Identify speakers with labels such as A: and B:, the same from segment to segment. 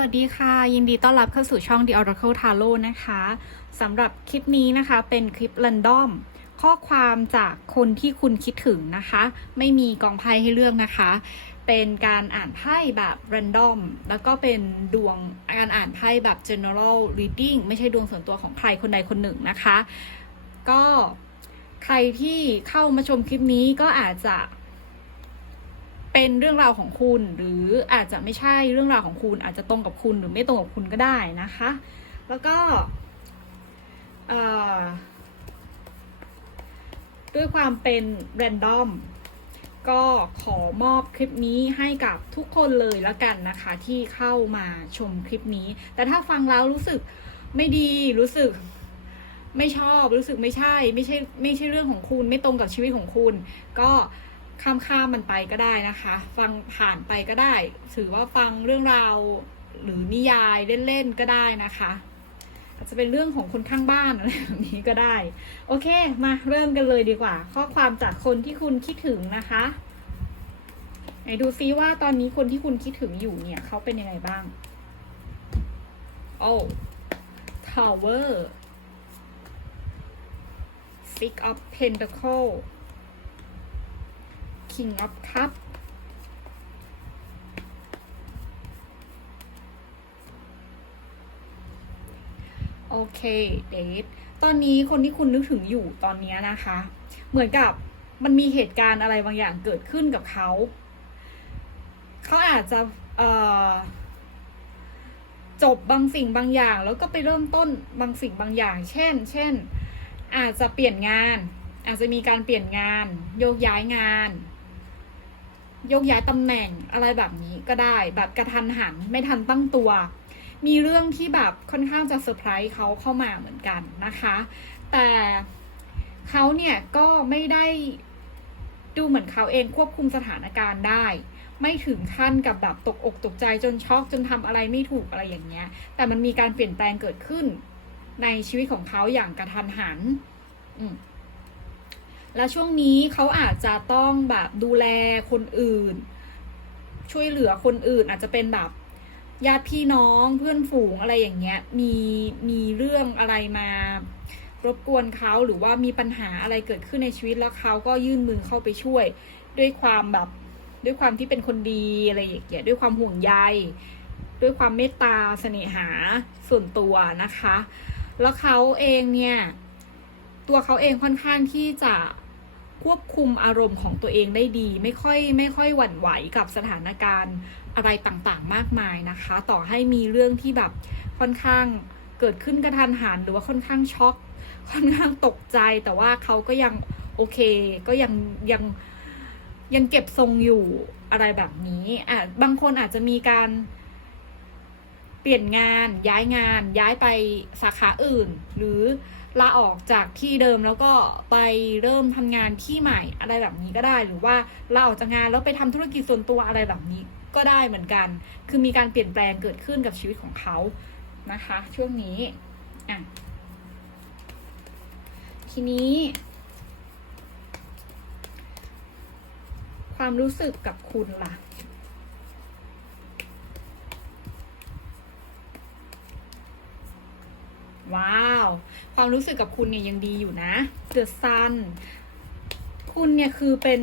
A: วัสดีค่ะ ยินดีต้อนรับเข้าสู่ช่อง The Oracle Tarot นะคะสำหรับคลิปนี้นะคะเป็นคลิป r รนดอมข้อความจากคนที่คุณคิดถึงนะคะ ไม่มีกองไพ่ให้เลือกนะคะ เป็นการอ่านไพ่แบบ r รนดอมแล้วก็เป็นดวงการอ่านไพ่แบบ general reading ไม่ใช่ดวงส่วนตัวของใครคนใดคนหนึ่งนะคะ ก็ใครที่เข้ามาชมคลิปนี้ก็อาจจะ เป็นเรื่องราวของคุณ หรืออาจจะไม่ใช่เรื่องราวของคุณ อาจจะตรงกับคุณหรือไม่ตรงกับคุณก็ได้นะคะ แล้วก็ด้วยความเป็นแรนดอมก็ขอมอบคลิปนี้ให้กับทุกคนเลยละกันนะคะ ที่เข้ามาชมคลิปนี้ แต่ถ้าฟังแล้วรู้สึกไม่ดีรู้สึกไม่ชอบรู้สึกไม่ใช่ ไม่ใช่ไม่ใช่เรื่องของคุณ ไม่ตรงกับชีวิตของคุณ ก็ ข้ามข้ามมันไปก็ได้นะคะ ฟังผ่านไปก็ได้ ถือว่าฟังเรื่องราวหรือนิยายเล่นๆก็ได้นะคะอาจจะเป็นเรื่องของคนข้างบ้านอะไรแบบนี้ก็ได้ โอเค มาเริ่มกันเลยดีกว่า ข้อความจากคนที่คุณคิดถึงนะคะไหนดูซิว่าตอนนี้คนที่คุณคิดถึงอยู่เนี่ยเขาเป็นยังไงบ้าง โอ้ Tower Six of Pentacle King of Cup โอเค เดทตอนนี้คนที่คุณนึกถึงอยู่ตอนนี้นะคะ เหมือนกับมันมีเหตุการณ์อะไรบางอย่างเกิดขึ้นกับเขา เขาอาจจะจบบางสิ่งบางอย่าง แล้วก็ไปเริ่มต้นบางสิ่งบางอย่าง เช่น เช่น อาจจะเปลี่ยนงาน อาจจะมีการเปลี่ยนงาน โยกย้ายงาน ยกย้ายตำแหน่งอะไรแบบนี้ก็ได้แบบกระทันหันไม่ทันตั้งตัว มีเรื่องที่แบบค่อนข้างจะเซอร์ไพรส์เขาเข้ามาเหมือนกันนะคะ แต่เขาเนี่ยก็ไม่ได้ดูเหมือนเขาเองควบคุมสถานการณ์ได้ ไม่ถึงขั้นกับแบบตกอกตกใจจนช็อกจนทำอะไรไม่ถูกอะไรอย่างเงี้ย แต่มันมีการเปลี่ยนแปลงเกิดขึ้นในชีวิตของเขาอย่างกระทันหัน อืม และช่วงนี้เขาอาจจะต้องแบบดูแลคนอื่น ช่วยเหลือคนอื่นอาจจะเป็นแบบญาติพี่น้องเพื่อนฝูงอะไรอย่างเงี้ยมีมีเรื่องอะไรมารบกวนเขาหรือว่ามีปัญหาอะไรเกิดขึ้นในชีวิตแล้วเขาก็ยื่นมือเข้าไปช่วย ด้วยความแบบด้วยความที่เป็นคนดีอะไรอย่างเงี้ยด้วยความห่วงใยด้วยความเมตตาเสน่หาส่วนตัวนะคะ แล้วเขาเองเนี่ย ตัวเขาเองค่อนข้างที่จะ ควบคุมอารมณ์ของตัวเองได้ดี ไม่ค่อยไม่ค่อยหวั่นไหวกับสถานการณ์อะไรต่างๆ มากมายนะคะ ต่อให้มีเรื่องที่แบบค่อนข้างเกิดขึ้นกระทันหันหรือว่าค่อนข้างช็อกค่อนข้างตกใจ แต่ว่าเขาก็ยังโอเค ก็ยังยังยังเก็บทรงอยู่อะไรแบบนี้อะบางคนอาจจะมีการเปลี่ยนงานย้ายงานย้ายไปสาขาอื่น หรือ ลาออกจากที่เดิมแล้วก็ไปเริ่มทำงานที่ใหม่อะไรแบบนี้ก็ได้ หรือว่าลาออกจากงานแล้วไปทำธุรกิจส่วนตัวอะไรแบบนี้ก็ได้เหมือนกัน คือมีการเปลี่ยนแปลงเกิดขึ้นกับชีวิตของเขานะคะ ช่วงนี้อะทีนี้ ความรู้สึกกับคุณล่ะ ว้าว ความรู้สึกกับคุณเนี่ยยังดีอยู่นะ The Sun คุณเนี่ยคือเป็น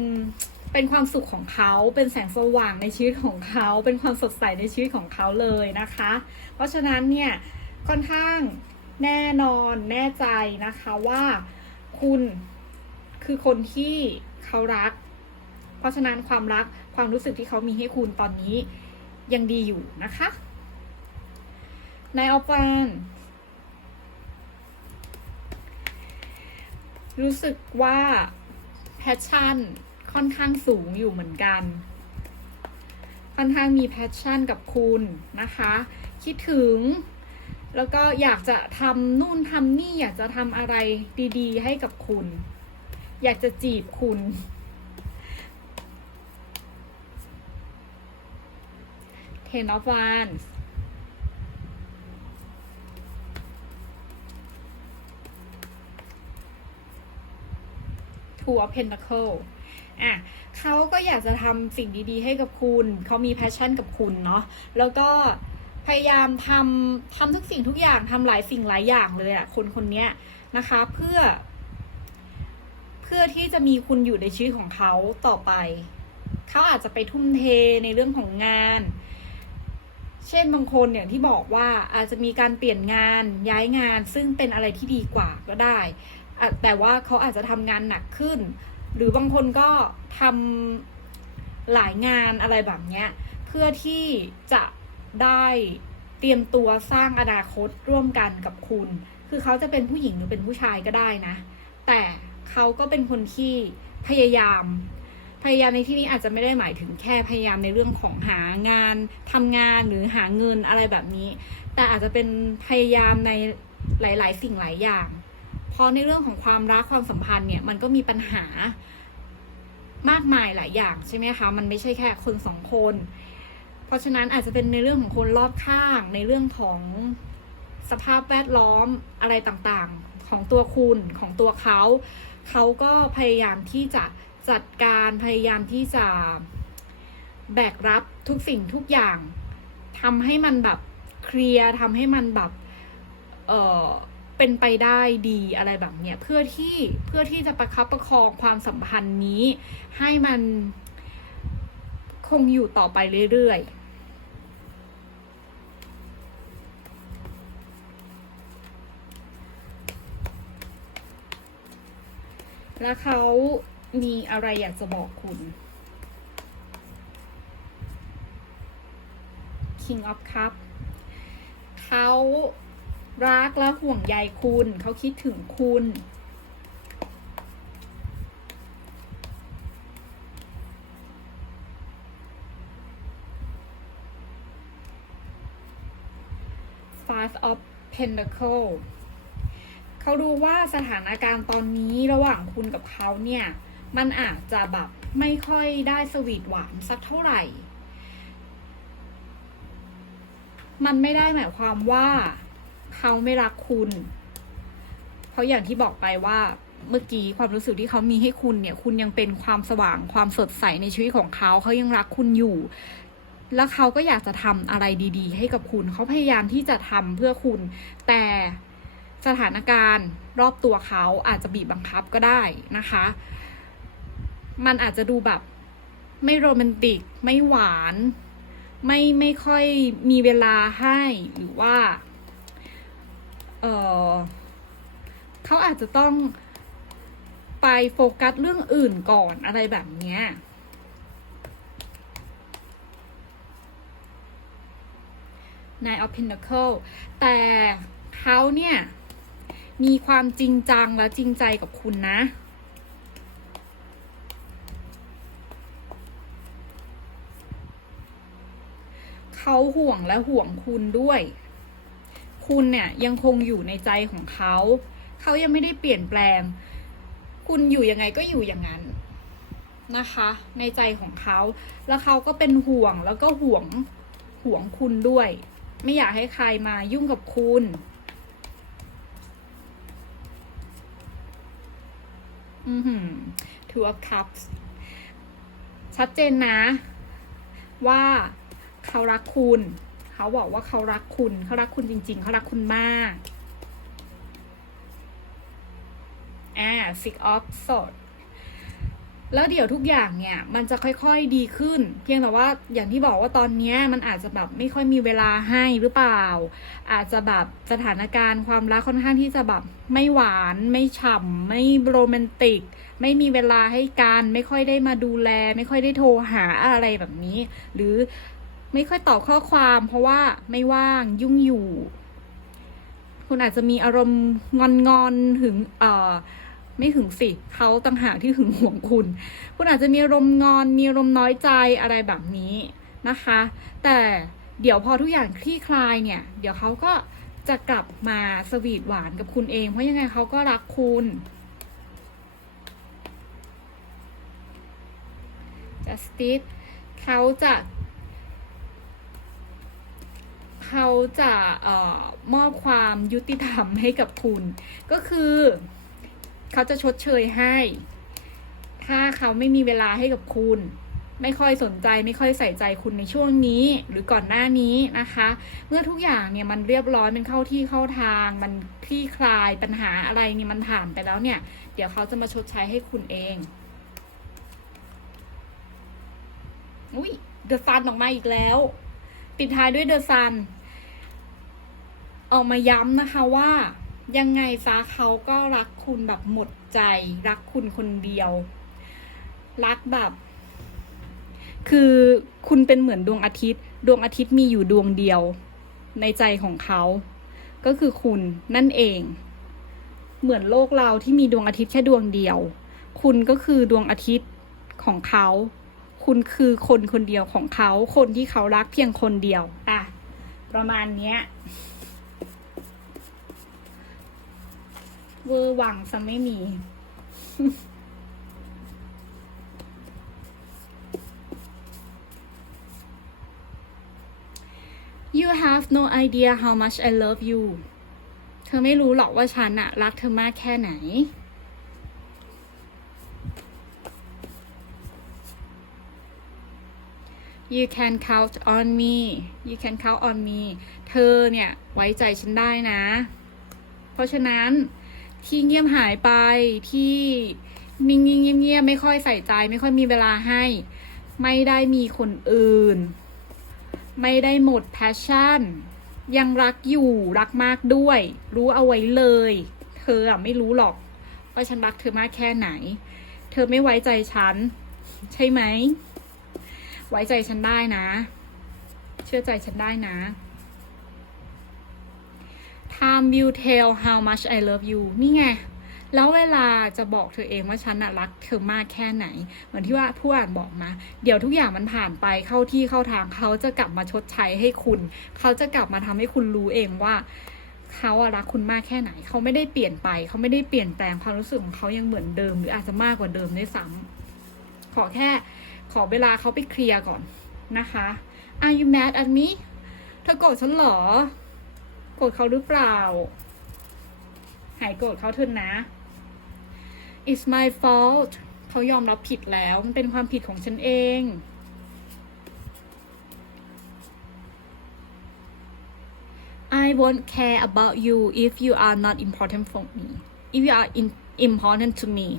A: เป็นความสุขของเขาเป็นแสงสว่างในชีวิตของเขา เป็นความสดใสในชีวิตของเขาเลยนะคะ เพราะฉะนั้นเนี่ยค่อนข้างแน่นอนแน่ใจนะคะว่าคุณคือคนที่เขารัก เพราะฉะนั้นความรักความรู้สึกที่เขามีให้คุณตอนนี้ยังดีอยู่นะคะในออฟาน รู้สึกว่าแพชชั่นค่อนข้างสูงอยู่เหมือนกัน ค่อนข้างมีแพชชั่นกับคุณนะคะ คิดถึง แล้วก็อยากจะทำนู่นทำนี่อยากจะทำอะไรดีๆ ให้กับคุณ อยากจะจีบคุณ Ten of Wands ทัว Pentacle อะเขาก็อยากจะทำสิ่งดีๆ ให้กับคุณ เขามีแพชชั่นกับคุณเนาะ แล้วก็พยายามทำทำทุกสิ่งทุกอย่างทำหลายสิ่งหลายอย่างเลยอะคนคนเนี้ยนะคะ เพื่อ เพื่อที่จะมีคุณอยู่ในชีวิตของเขาต่อไป เขาอาจจะไปทุ่มเทในเรื่องของงาน เช่นบางคนอย่างที่บอกว่าอาจจะมีการเปลี่ยนงานย้ายงานซึ่งเป็นอะไรที่ดีกว่าก็ได้ แต่ว่าเขาอาจจะทำงานหนักขึ้น หรือบางคนก็ทำหลายงานอะไรแบบเนี้ยเพื่อที่จะได้เตรียมตัวสร้างอนาคตร่วมกันกับคุณ คือเขาจะเป็นผู้หญิงหรือเป็นผู้ชายก็ได้นะ แต่เขาก็เป็นคนที่พยายาม พยายามในที่นี้อาจจะไม่ได้หมายถึงแค่พยายามในเรื่องของหางานทำงานหรือหาเงินอะไรแบบนี้ แต่อาจจะเป็นพยายามในหลาย ๆ สิ่งหลายอย่าง เพราะในเรื่องของความรักความสัมพันธ์เนี่ยมันก็มีปัญหามากมายหลายอย่างใช่ไหมคะมันไม่ใช่แค่คนสองคน เพราะฉะนั้นอาจจะเป็นในเรื่องของคนรอบข้าง ในเรื่องของสภาพแวดล้อมอะไรต่างๆของตัวคุณของตัวเขาเขาก็พยายามที่จะจัดการพยายามที่จะแบกรับทุกสิ่งทุกอย่างทำให้มันแบบเคลียร์ทำให้มันแบบ เออ เป็นไปได้ดีอะไรแบบเนี้ยเพื่อที่เพื่อที่จะประคับประคองความสัมพันธ์นี้ ให้มันคงอยู่ต่อไปเรื่อยๆแล้วเขามีอะไรอยากจะบอกคุณ King of Cup เขา รักและห่วงใยคุณ เขาคิดถึงคุณ Five of Pentacle เขาดูว่าสถานการณ์ตอนนี้ระหว่างคุณกับเขาเนี่ย มันอาจจะแบบไม่ค่อยได้สวีทหวานสักเท่าไหร่ มันไม่ได้หมายความว่า เขาไม่รักคุณ เพราะอย่างที่บอกไปว่าเมื่อกี้ความรู้สึกที่เขามีให้คุณเนี่ย คุณยังเป็นความสว่างความสดใสในชีวิตของเขา เขายังรักคุณอยู่ แล้วเขาก็อยากจะทำอะไรดี ๆ ให้กับคุณ เขาพยายามที่จะทำเพื่อคุณ แต่สถานการณ์รอบตัวเขาอาจจะบีบบังคับก็ได้นะคะ มันอาจจะดูแบบไม่โรแมนติก ไม่หวาน ไม่ไม่ค่อยมีเวลาให้หรือว่า เออเขาอาจจะต้องไปโฟกัสเรื่องอื่นก่อนอะไรแบบเนี้ย Nine of Pentacles แต่เขาเนี่ย มีความจริงจังและจริงใจกับคุณนะเขาห่วงและห่วงคุณด้วย คุณเนี่ยยังคงอยู่ในใจของเขา เขายังไม่ได้เปลี่ยนแปลง คุณอยู่ยังไงก็อยู่อย่างนั้นนะคะ ในใจของเขา แล้วเขาก็เป็นห่วงแล้วก็ห่วงห่วงคุณด้วย ไม่อยากให้ใครมายุ่งกับคุณอือหือ Two of Cups ชัดเจนนะ ว่าเขารักคุณ เขาบอกว่าเขารักคุณเขารักคุณจริง ๆ เขารักคุณมากอ่า Six of Swords แล้วเดี๋ยวทุกอย่างเนี่ย มันจะค่อยๆดีขึ้น เพียงแต่ว่าอย่างที่บอกว่าตอนเนี้ยมันอาจจะแบบไม่ค่อยมีเวลาให้หรือเปล่า อาจจะแบบสถานการณ์ความรักค่อนข้างที่จะแบบไม่หวานไม่ฉ่ำไม่โรแมนติก ไม่มีเวลาให้กัน ไม่ค่อยได้มาดูแล ไม่ค่อยได้โทรหาอะไรแบบนี้ หรือ ไม่ค่อยตอบข้อความเพราะว่าไม่ว่างยุ่งอยู่ คุณอาจจะมีอารมณ์งอนๆถึงเอ่อไม่หึงสิเขาต่างหากที่หึงหวงคุณ คุณอาจจะมีอารมณ์งอนมีอารมณ์น้อยใจอะไรแบบนี้นะคะ แต่เดี๋ยวพอทุกอย่างคลี่คลายเนี่ย เดี๋ยวเขาก็จะกลับมาสวีทหวานกับคุณเอง เพราะยังไงเขาก็รักคุณ justice เขาจะ เขาจะออมอบความยุติธรรมให้กับคุณ ก็คือเขาจะชดเชยให้ ถ้าเขาไม่มีเวลาให้กับคุณ ไม่ค่อยสนใจไม่ค่อยใส่ใจคุณในช่วงนี้หรือก่อนหน้านี้นะคะ เมื่อทุกอย่างเนี่ยมันเรียบร้อยมันเข้าที่เข้าทาง มันคลี่คลายปัญหาอะไรนี่มันผ่านไปแล้วเนี่ย เดี๋ยวเขาจะมาชดใช้ให้คุณเองอุ้ยเดอะซันออกมาอีกแล้ว ปิดท้ายด้วยเดอะซัน ออกมาย้ำนะคะว่ายังไงซะเขาก็รักคุณแบบหมดใจ รักคุณคนเดียว รักแบบ คือคุณเป็นเหมือนดวงอาทิตย์ ดวงอาทิตย์มีอยู่ดวงเดียว ในใจของเขา ก็คือคุณนั่นเอง เหมือนโลกเราที่มีดวงอาทิตย์แค่ดวงเดียว คุณก็คือดวงอาทิตย์ของเขา คุณคือคนคนเดียวของเขา คนที่เขารักเพียงคนเดียว อะ ประมาณเนี้ย เวอร์วังซะไม่มี You have no idea how much I love you เธอไม่รู้หรอกว่าฉันอะรักเธอมากแค่ไหน You can count on me You can count on me เธอเนี่ย ไว้ใจฉันได้นะ เพราะฉะนั้น ที่เงียบหายไปที่นิ่งๆเงียบๆไม่ค่อยใส่ใจ ไม่ค่อยมีเวลาให้ ไม่ได้มีคนอื่น ไม่ได้หมดแพชชั่น ยังรักอยู่รักมากด้วย รู้เอาไว้เลย เธออะไม่รู้หรอกว่าฉันรักเธอมากแค่ไหน เธอไม่ไว้ใจฉัน ใช่ไหม ไว้ใจฉันได้นะ เชื่อใจฉันได้นะ Time will tell how much I love you นี่ไง แล้วเวลาจะบอกเธอเองว่าฉันน่ะรักเธอมากแค่ไหน เหมือนที่ว่าผู้อ่านบอกมา เดี๋ยวทุกอย่างมันผ่านไปเข้าที่เข้าทางเขาจะกลับมาชดใช้ให้คุณ เขาจะกลับมาทำให้คุณรู้เองว่าเขาอะรักคุณมากแค่ไหน เขาไม่ได้เปลี่ยนไป เขาไม่ได้เปลี่ยนแปลงความรู้สึกของเขายังเหมือนเดิม หรืออาจจะมากกว่าเดิมด้วยซ้ำขอแค่ขอเวลาเขาไปเคลียร์ก่อนนะคะ Are you mad at me เธอโกรธฉันเหรอ โกรธเขาหรือเปล่า หายโกรธเขาเถอะนะ It's my fault เขายอมรับผิดแล้ว มันเป็นความผิดของฉันเอง I won't care about you if you are not important for me if you are in, important to me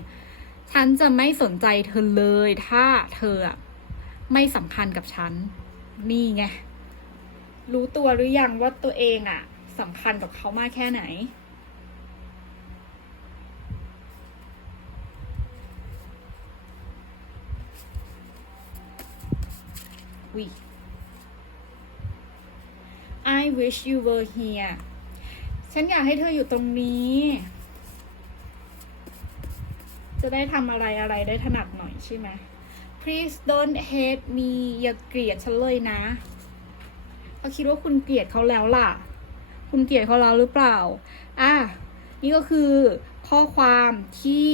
A: ฉันจะไม่สนใจเธอเลย ถ้าเธอไม่สำคัญกับฉัน นี่ไง รู้ตัวหรือยังว่าตัวเองอะ สำคัญกับเขามากแค่ไหน วิ I wish you were here ฉันอยากให้เธออยู่ตรงนี้ จะได้ทำอะไรอะไรได้ถนัดหน่อยใช่ไหม Please don't hate me อย่าเกลียดฉันเลยนะเขาคิดว่าคุณเกลียดเขาแล้วล่ะ คุณเกลียดเขาแล้วหรือเปล่า อะ นี่ก็คือข้อความที่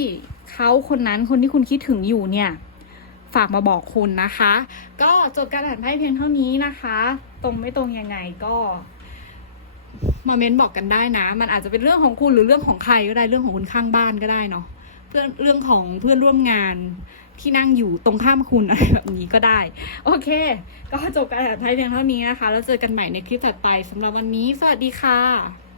A: เขาคนนั้นคนที่คุณคิดถึงอยู่เนี่ย ฝากมาบอกคุณนะคะ ก็จบการอ่านไพ่เพียงเท่านี้นะคะ ตรงไม่ตรงยังไงก็มาเมนบอกกันได้นะ มันอาจจะเป็นเรื่องของคุณหรือเรื่องของใครก็ได้เรื่องของคนข้างบ้านก็ได้เนาะเพื่อนเรื่องของเพื่อนร่วมงาน ที่นั่งอยู่ตรงข้ามคุณอะไรแบบนี้ก็ได้ โอเค ก็จบการอ่ายเพียงเท่านี้นะคะ แล้วเจอกันใหม่ในคลิปถัดไปสำหรับวันนี้ สวัสดีค่ะ